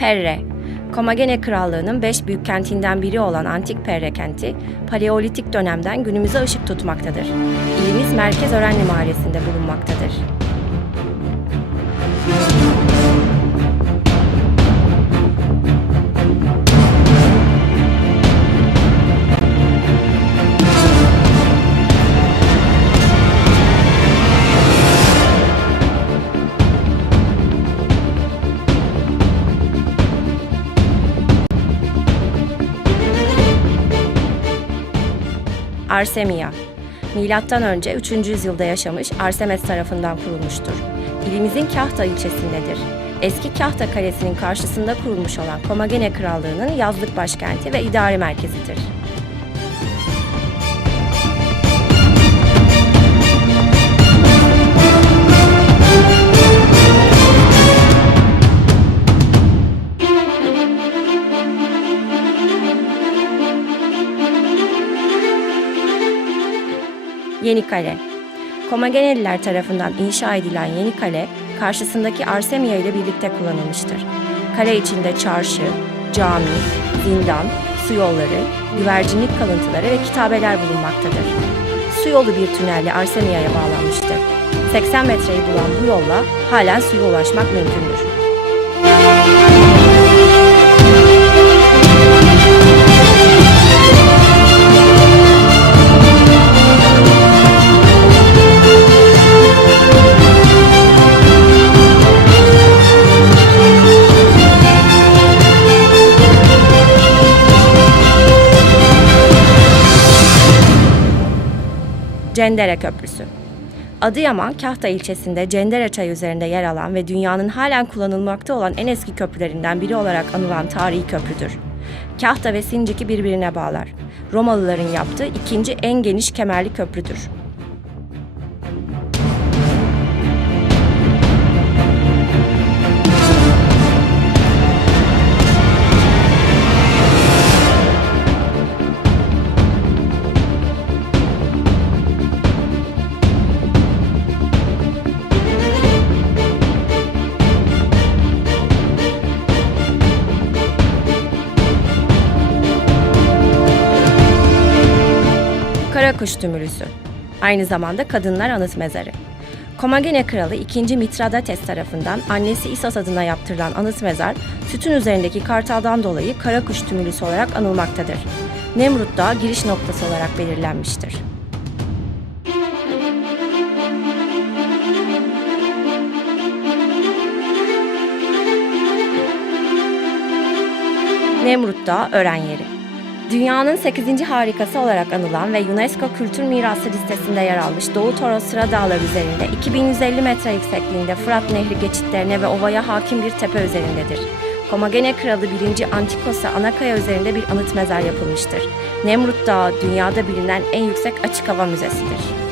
Perre, Komagene Krallığı'nın beş büyük kentinden biri olan Antik Perre kenti, Paleolitik dönemden günümüze ışık tutmaktadır. İlimiz Merkez Örenli Mahallesi'nde bulunmaktadır. Arsemia, Milattan önce 3. yüzyılda yaşamış Arsemes tarafından kurulmuştur. İlimizin Kahta ilçesindedir. Eski Kahta Kalesi'nin karşısında kurulmuş olan Komagene Krallığı'nın yazlık başkenti ve idari merkezidir. Yeni Kale Komageneliler tarafından inşa edilen Yeni Kale, karşısındaki Arsemia ile birlikte kullanılmıştır. Kale içinde çarşı, cami, zindan, su yolları, güvercinlik kalıntıları ve kitabeler bulunmaktadır. Su yolu bir tünelle Arsemia'ya bağlanmıştır. 80 metreyi bulan bu yolla halen suya ulaşmak mümkündür. Cendere Köprüsü. Adıyaman, Kahta ilçesinde Cendere Çayı üzerinde yer alan ve dünyanın halen kullanılmakta olan en eski köprülerinden biri olarak anılan tarihi köprüdür. Kahta ve Sincik'i birbirine bağlar. Romalıların yaptığı ikinci en geniş kemerli köprüdür. Karakuş Tümülüsü. Aynı zamanda Kadınlar Anıt Mezarı. Komagene Kralı 2. Mitradates tarafından annesi İsos adına yaptırılan anıt mezar, sütun üzerindeki kartaldan dolayı Karakuş Tümülüsü olarak anılmaktadır. Nemrut Dağı giriş noktası olarak belirlenmiştir. Nemrut Dağı Ören Yeri Dünyanın 8. harikası olarak anılan ve UNESCO Kültür Mirası listesinde yer almış Doğu Toros Sıra Dağları üzerinde 2150 metre yüksekliğinde Fırat Nehri geçitlerine ve ovaya hakim bir tepe üzerindedir. Komagene Kralı 1. Antikos'a Anakaya üzerinde bir anıt mezar yapılmıştır. Nemrut Dağı dünyada bilinen en yüksek açık hava müzesidir.